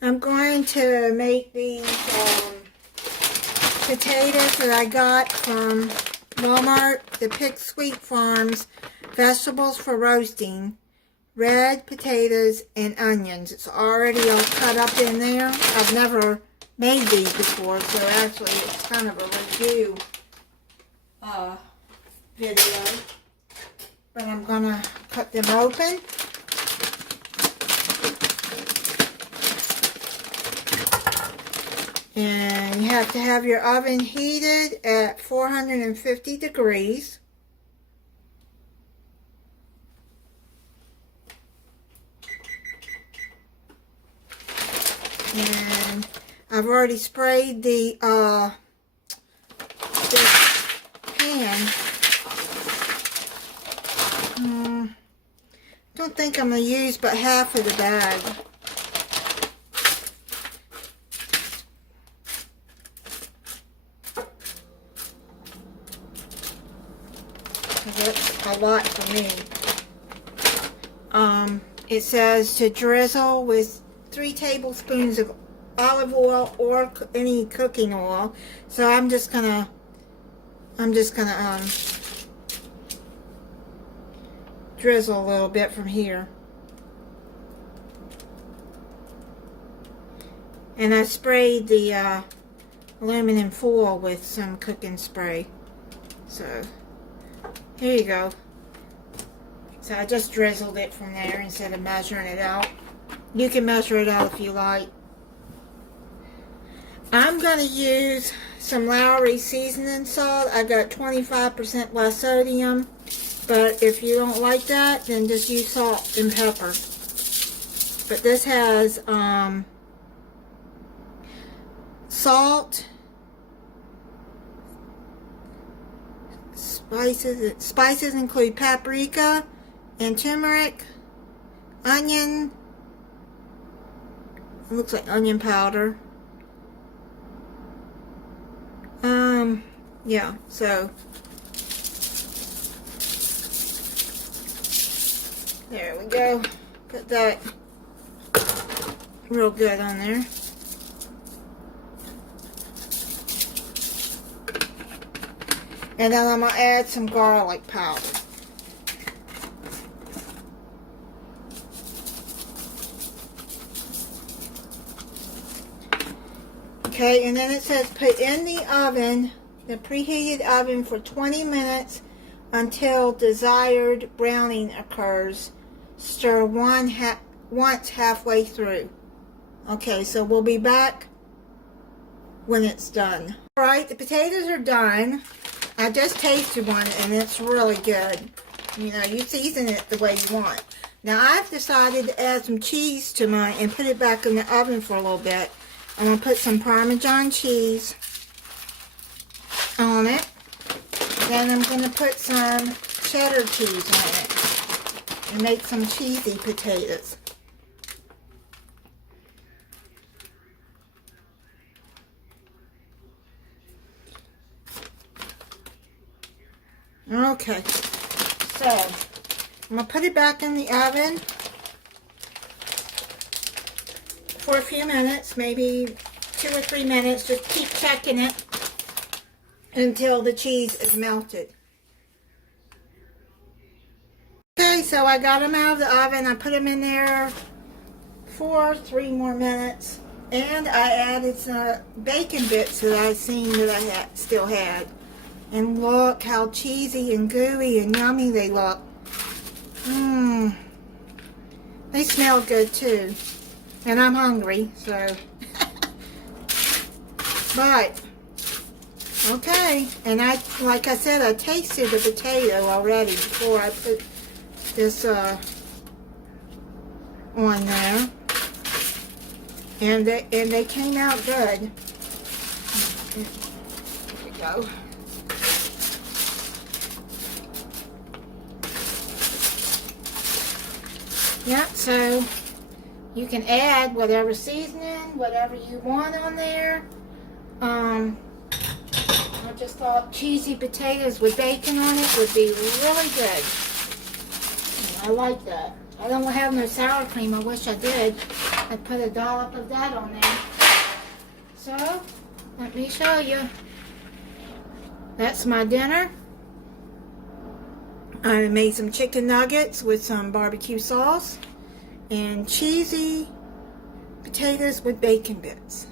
I'm going to make these potatoes that I got from Walmart, the Pick Sweet Farms vegetables for roasting, red potatoes and onions. It's already all cut up in there. I've never made these before, so actually it's kind of a review video. But I'm gonna cut them open. And you have to have your oven heated at 450 degrees. And I've already sprayed the this pan. Don't think I'm going to use but half of the bag. That's a lot for me. It says to drizzle with 3 tablespoons of olive oil or any cooking oil. So I'm just gonna drizzle a little bit from here. And I sprayed the aluminum foil with some cooking spray. So here you go. So I just drizzled it from there instead of measuring it out. You can measure it out if you like. I'm going to use some Lowry seasoning salt. I got 25% less sodium. But if you don't like that, then just use salt and pepper. But this has salt, spices. Spices include paprika and turmeric, onion. It looks like onion powder. Yeah, so there we go. Put that real good on there. And then I'm going to add some garlic powder. Okay, and then it says put in the oven, the preheated oven, for 20 minutes until desired browning occurs. Stir once halfway through. Okay, so we'll be back when it's done. Alright, the potatoes are done. I just tasted one and it's really good. You know, you season it the way you want. Now I've decided to add some cheese to mine and put it back in the oven for a little bit. I'm going to put some Parmesan cheese on it. Then I'm going to put some cheddar cheese on it and make some cheesy potatoes. Okay, so I'm going to put it back in the oven for a few minutes, maybe 2 or 3 minutes. Just keep checking it until the cheese is melted. Okay, so I got them out of the oven. I put them in there for 3 more minutes. And I added some bacon bits that I seen that I still had. And look how cheesy and gooey and yummy they look. They smell good too. And I'm hungry, so. But, okay. And like I said, I tasted the potato already before I put this on there. And they came out good. There we go. Yeah, so you can add whatever seasoning, whatever you want on there. I just thought cheesy potatoes with bacon on it would be really good. And I like that. I don't have no sour cream. I wish I did. I put a dollop of that on there. So, let me show you. That's my dinner. I made some chicken nuggets with some barbecue sauce and cheesy potatoes with bacon bits.